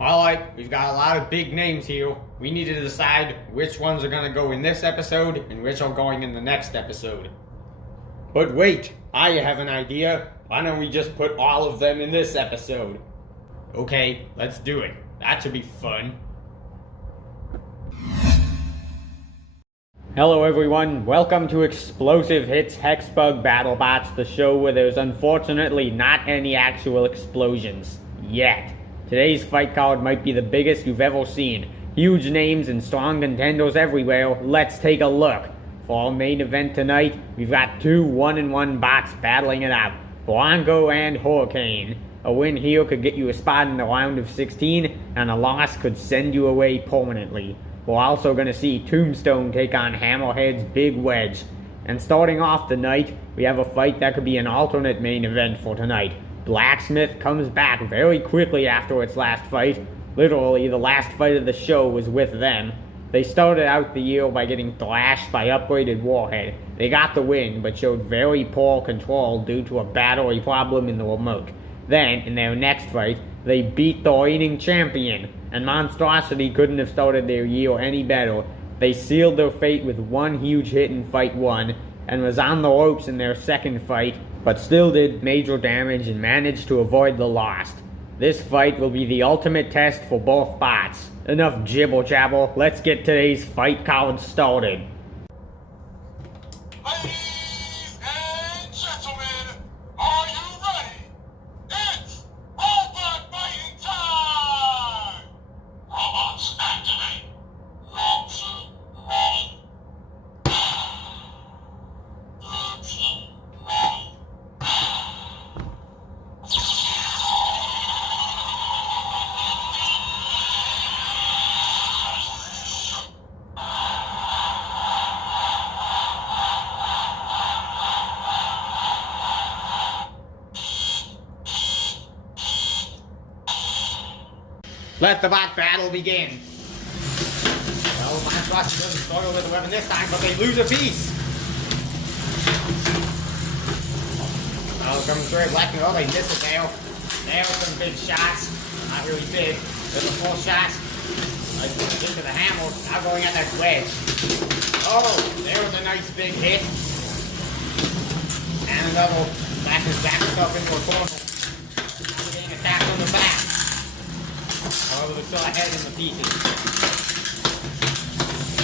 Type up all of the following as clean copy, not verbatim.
Alright, we've got a lot of big names here. We need to decide which ones are gonna go in this episode and which are going in the next episode. But wait, I have an idea. Why don't we just put all of them in this episode? Okay, let's do it. That should be fun. Hello everyone, welcome to Explosive Hits Hexbug Battlebots, the show where there's unfortunately not any actual explosions. Yet. Today's fight card might be the biggest you've ever seen. Huge names and strong contenders everywhere. Let's take a look. For our main event tonight, we've got two 1-1 bots battling it out. Bronco and Hurricane. A win here could get you a spot in the round of 16, and a loss could send you away permanently. We're also going to see Tombstone take on Hammerhead's Big Wedge. And starting off the night, we have a fight that could be an alternate main event for tonight. Blacksmith comes back very quickly after its last fight. Literally, the last fight of the show was with them. They started out the year by getting thrashed by upgraded Warhead. They got the win, but showed very poor control due to a battery problem in the remote. Then, in their next fight, they beat the reigning champion, and Monstrosity couldn't have started their year any better. They sealed their fate with one huge hit in Fight 1, and was on the ropes in their second fight, but still did major damage and managed to avoid the loss. This fight will be the ultimate test for both bots. Enough jibber-jabber, let's get today's fight card started. Ladies and gentlemen, are you ready? It's robot fighting time! Robots activate. Red team ready. Blue team ready. Let the bot battle begin. Well, Monstrosity doesn't struggle with the weapon this time, but they lose a piece. Oh, coming through, Blacksmith. Oh, they missed it there. There's some big shots. Not really big. There's a full shot. Into the hammer. Now going at that wedge. Oh, there's a nice big hit. And another. Blacksmith back himself into a corner. Now getting attacked on the back. However, they're still ahead in the pieces.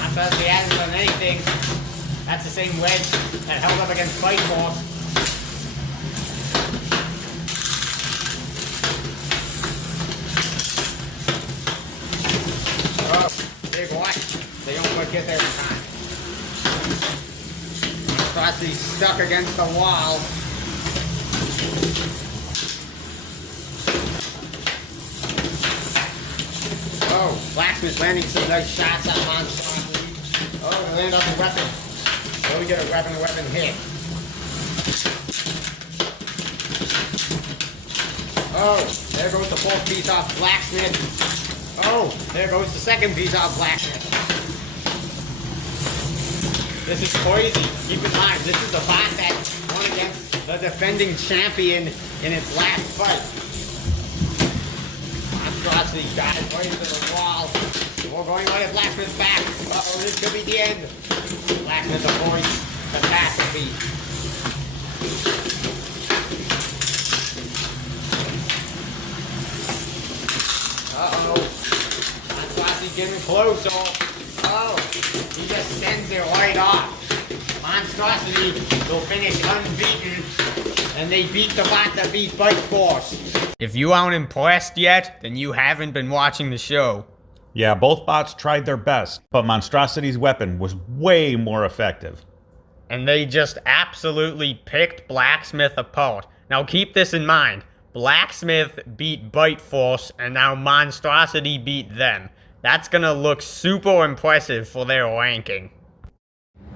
Monstrosity hasn't done anything. That's the same wedge that held up against Fight Force. Oh, big one. They don't quite get there in time. Monstrosity's stuck against the wall. Oh, Blacksmith landing some nice shots on Monstrosity. Oh, they land on the weapon. So we get a weapon-to-weapon hit. Oh, there goes the fourth piece off Blacksmith. Oh, there goes the second piece off Blacksmith. This is crazy. Keep in mind, this is the bot that won against the defending champion in its last fight. Monstrosity got it right into the wall. We're going right at Blacksmith's back. Uh-oh, this could be the end. Blacksmith avoids catastrophe. Uh-oh. Monstrosity getting closer. Oh, he just sends it right off. Monstrosity will finish unbeaten, and they beat the bot that beat Bite Force. If you aren't impressed yet, then you haven't been watching the show. Yeah, both bots tried their best, but Monstrosity's weapon was way more effective. And they just absolutely picked Blacksmith apart. Now keep this in mind. Blacksmith beat Bite Force, and now Monstrosity beat them. That's gonna look super impressive for their ranking.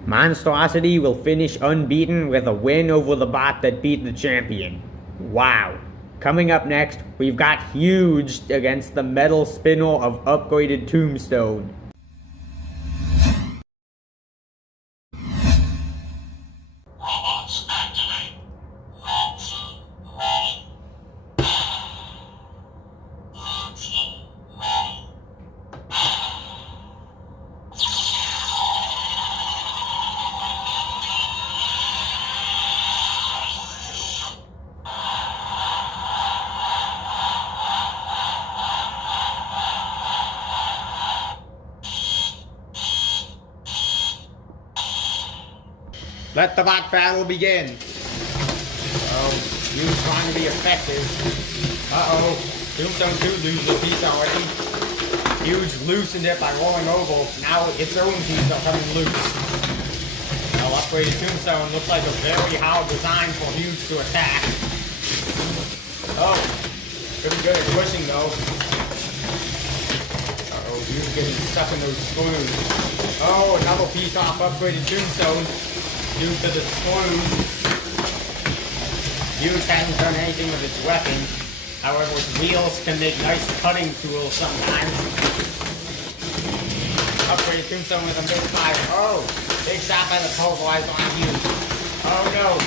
Monstrosity will finish unbeaten with a win over the bot that beat the champion. Wow. Coming up next, we've got Huge against the metal spinner of upgraded Tombstone. Robots activate. Red team ready. Blue team Let the bot battle begin. Oh, Huge trying to be effective. Uh-oh. Tombstone 2 loses a piece already. Huge loosened it by rolling over. Now its own piece are coming loose. Well, upgraded Tombstone looks like a very hard design for Huge to attack. Oh, pretty good at pushing though. Uh-oh, Huge getting stuck in those screws. Oh, another piece off upgraded Tombstone due to the screws. Huge hasn't done anything with its weapon. However, its wheels can make nice cutting tools sometimes. Upgraded Tombstone with a misfire. Oh, big shot by the pulverizer on Huge. Oh no,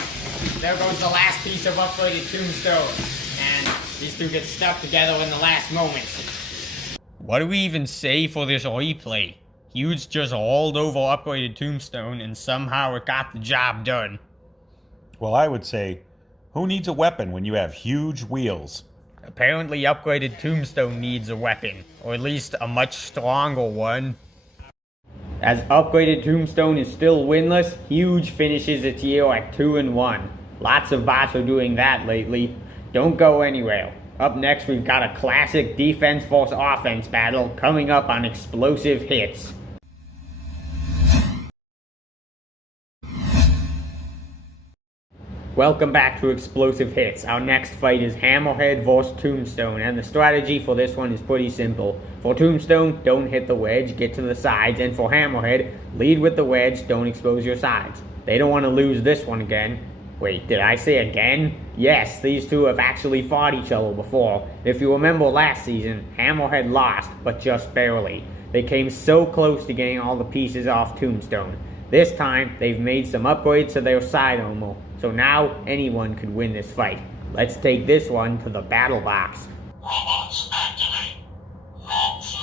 there goes the last piece of upgraded Tombstone. And these two get stuck together in the last moments. What do we even say for this replay? Huge just hauled over upgraded Tombstone and somehow it got the job done. Well, I would say, who needs a weapon when you have huge wheels? Apparently upgraded Tombstone needs a weapon, or at least a much stronger one. As upgraded Tombstone is still winless, Huge finishes its year at 2-1. Lots of bots are doing that lately. Don't go anywhere. Up next we've got a classic defense vs offense battle coming up on Explosive Hits. Welcome back to Explosive Hits. Our next fight is Hammerhead vs Tombstone, and the strategy for this one is pretty simple. For Tombstone, don't hit the wedge, get to the sides, and for Hammerhead, lead with the wedge, don't expose your sides. They don't want to lose this one again. Wait, did I say again? Yes, these two have actually fought each other before. If you remember last season, Hammerhead lost, but just barely. They came so close to getting all the pieces off Tombstone. This time, they've made some upgrades to their side armor, so now anyone could win this fight. Let's take this one to the battle box. Robots activate. Launching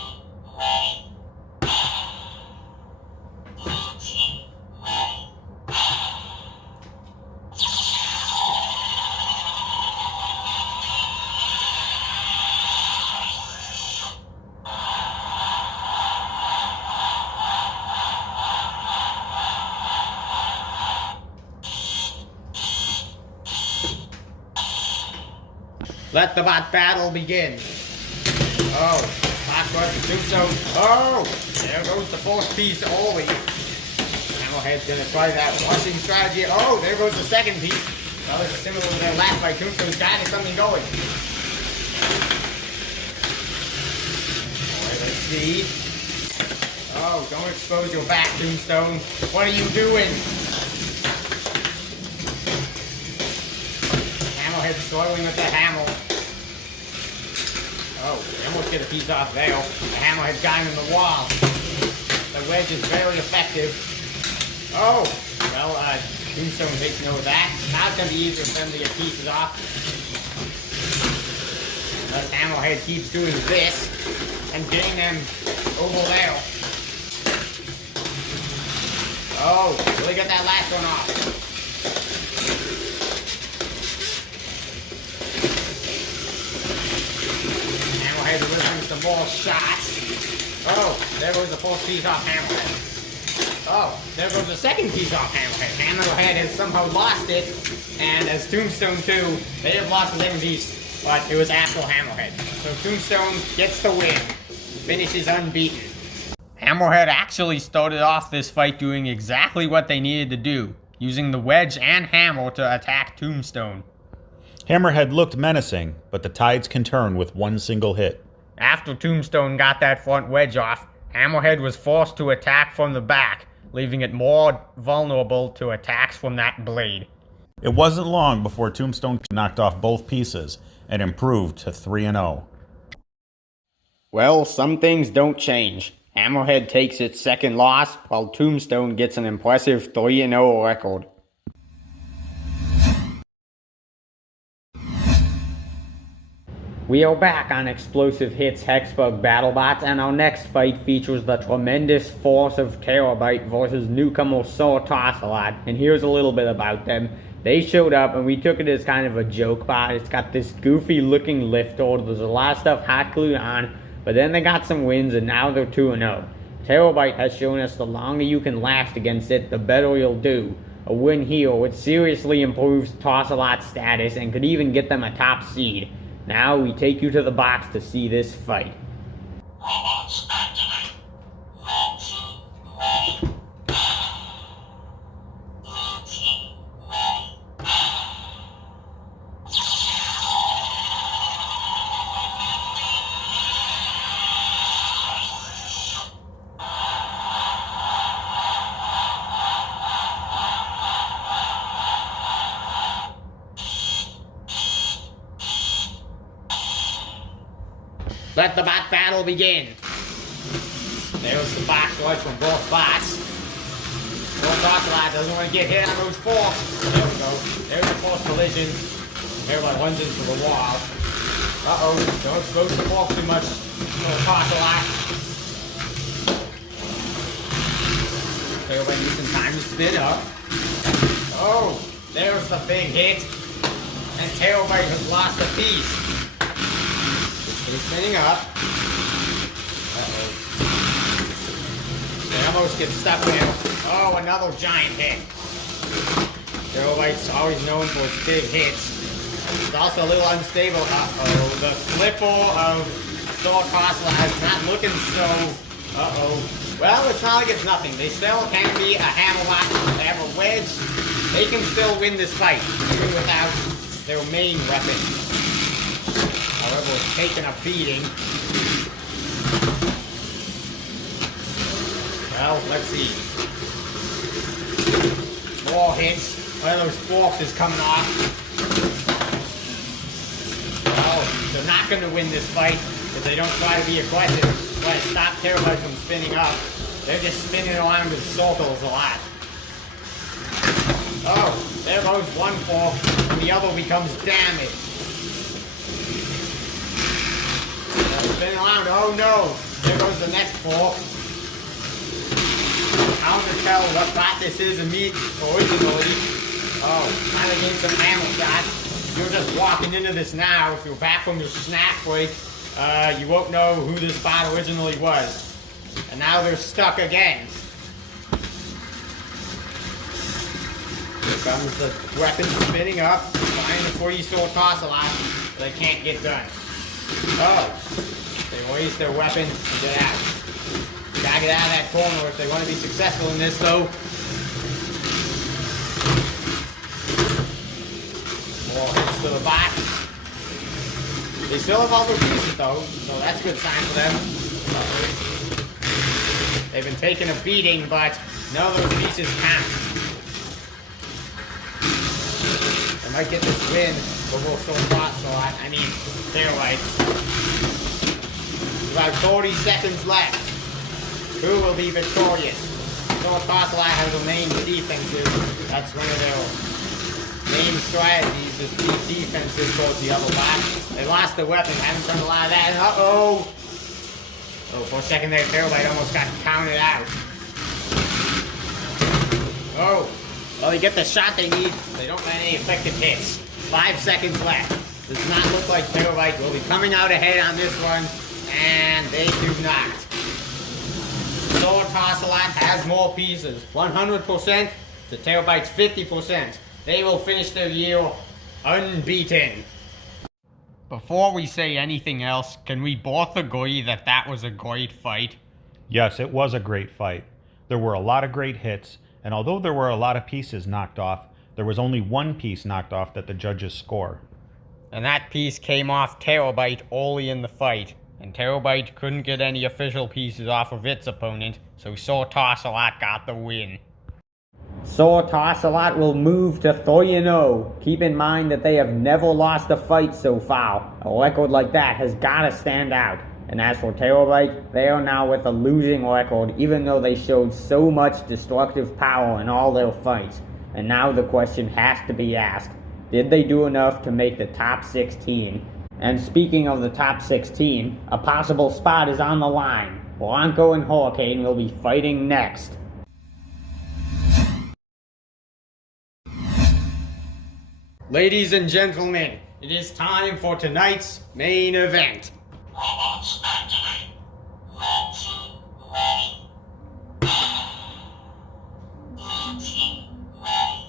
ready. Launching ready. Let the bot battle begin. Oh, bot versus Tombstone. Oh, there goes the fourth piece early. Hammerhead's gonna try that rushing strategy. Oh, there goes the second piece. Well, it's similar to their last fight. Tombstone's got something going. Alright, let's see. Oh, don't expose your back, Tombstone. What are you doing? Hammerhead's struggling with the hammer. Oh, we almost get a piece off there. The Hammerhead's got him in the wall. The wedge is very effective. Oh, well, Tombstone takes note of that. Now it's going to be easier for them to get pieces off. Unless Hammerhead keeps doing this and getting them over there. Oh, really get that last one off. Hammerhead delivering some more shots. Oh, there goes the fourth piece off Hammerhead. Oh, there goes the second piece off Hammerhead. Hammerhead has somehow lost it, and as Tombstone 2, they have lost the second piece, but it was after Hammerhead. So Tombstone gets the win, finishes unbeaten. Hammerhead actually started off this fight doing exactly what they needed to do, using the wedge and hammer to attack Tombstone. Hammerhead looked menacing, but the tides can turn with one single hit. After Tombstone got that front wedge off, Hammerhead was forced to attack from the back, leaving it more vulnerable to attacks from that blade. It wasn't long before Tombstone knocked off both pieces and improved to 3-0. Well, some things don't change. Hammerhead takes its second loss, while Tombstone gets an impressive 3-0 record. We are back on Explosive Hits Hexbug Battlebots, and our next fight features the tremendous force of Terabyte versus newcomer Sir Tossalot, and here's a little bit about them. They showed up, and we took it as kind of a joke bot. It's got this goofy looking lifter, there's a lot of stuff hot glued on, but then they got some wins, and now they're 2-0. Terabyte has shown us the longer you can last against it, the better you'll do. A win here would seriously improve Tossalot's status and could even get them a top seed. Now we take you to the box to see this fight. Robots activate. Blue team ready. Blue team ready. Let the bot battle begin. There's the box rush from both bots. One Tossalot doesn't want to get hit on those forks. There we go. There's the force collision. Everybody runs into the wall. Uh-oh. Don't expose the fork too much. Little Tossalot. Everybody needs some time to spin up. Oh, there's the big hit. And Terabyte has lost a piece. He's spinning up. Uh-oh. They almost get stuck with him. Oh, another giant hit. Terabyte's always known for its big hits. It's also a little unstable. Uh-oh. The flipper of Sword Tossalot is not looking so... Uh-oh. Well, it's not like it's nothing. They still can be a Hammerhead. They have a wedge. They can still win this fight, even without their main weapon. However, it's taken a beating. Well, let's see. More hits. One of those forks is coming off. Well, they're not going to win this fight if they don't try to be aggressive. Try to stop Terabyte from spinning up. They're just spinning around in circles a lot. Oh, there goes one fork, and the other becomes damaged. Spin around. Oh no! There goes the next fork. Hard to tell what bot this is originally. Oh, trying to gain some ammo shots. If you're just walking into this now, if you're back from your snack break, you won't know who this bot originally was. And now they're stuck again. Here comes the weapon spinning up, trying to freeze Sword Tossalot, but they can't get done. Oh. They waste their weapon and get out. Gotta get out of that corner if they want to be successful in this, though. More hits to the back. They still have all their pieces, though, so that's a good sign for them. They've been taking a beating, but none of those pieces count. They might get this win, but we'll still watch a lot. I mean, they're like... About 40 seconds left. Who will be victorious? Sword Tossalot has the main defenses. That's one of their main strategies, is deep defenses towards the other bot. They lost their weapon, haven't done a lot of that. Uh-oh! Oh, for a second there, Terabyte almost got counted out. Oh! Well, they get the shot they need. They don't land any effective hits. 5 seconds left. Does not look like Terabyte will be coming out ahead on this one. And they do not. Sword Tossalot has more pieces. 100% to Terabyte's 50%. They will finish their year unbeaten. Before we say anything else, can we both agree that that was a great fight? Yes, it was a great fight. There were a lot of great hits, and although there were a lot of pieces knocked off, there was only one piece knocked off that the judges score. And that piece came off Terabyte early in the fight. And Terabyte couldn't get any official pieces off of its opponent, so Sword Tossalot got the win. Sword Tossalot will move to 3-0. Keep in mind that they have never lost a fight so far. A record like that has gotta stand out. And as for Terabyte, they are now with a losing record, even though they showed so much destructive power in all their fights. And now the question has to be asked, did they do enough to make the top 16? And speaking of the top 16, a possible spot is on the line. Bronco and Hurricane will be fighting next. Ladies and gentlemen, it is time for tonight's main event. Robots activate. Red team ready. Blue team ready.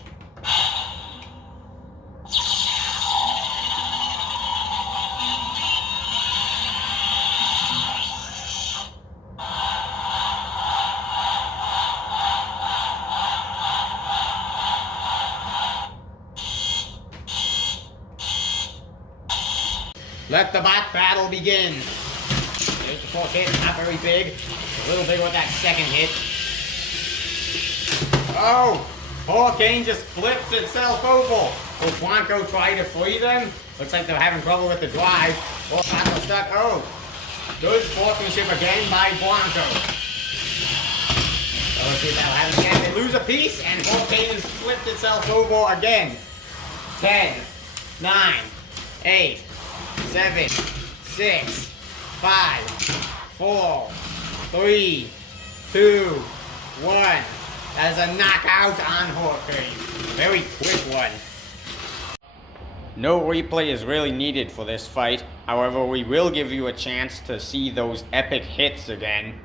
Let the bot battle begin. There's the first hit, not very big. A little big with that second hit. Oh! Hurricane just flips itself over. Will Bronco try to free them? Looks like they're having trouble with the drive. Oh, Bronco stuck. Oh! Good sportsmanship again by Bronco. So let's see if that'll happen again. They lose a piece, and Hurricane has flipped itself over again. 10, 9, 8, 7, 6, 5, 4, 3, 2, 1. That is a knockout on Hurricane. Very quick one. No replay is really needed for this fight. However, we will give you a chance to see those epic hits again.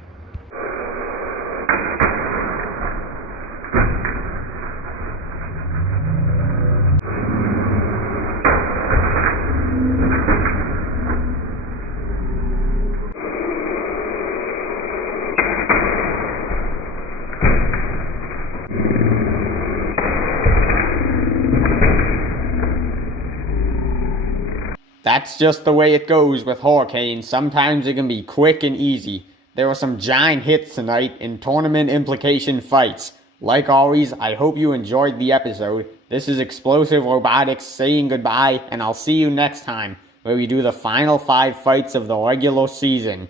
That's just the way it goes with Hurricane. Sometimes it can be quick and easy. There were some giant hits tonight in tournament implication fights. Like always, I hope you enjoyed the episode. This is Explosive Robotics saying goodbye, and I'll see you next time, where we do the final 5 fights of the regular season.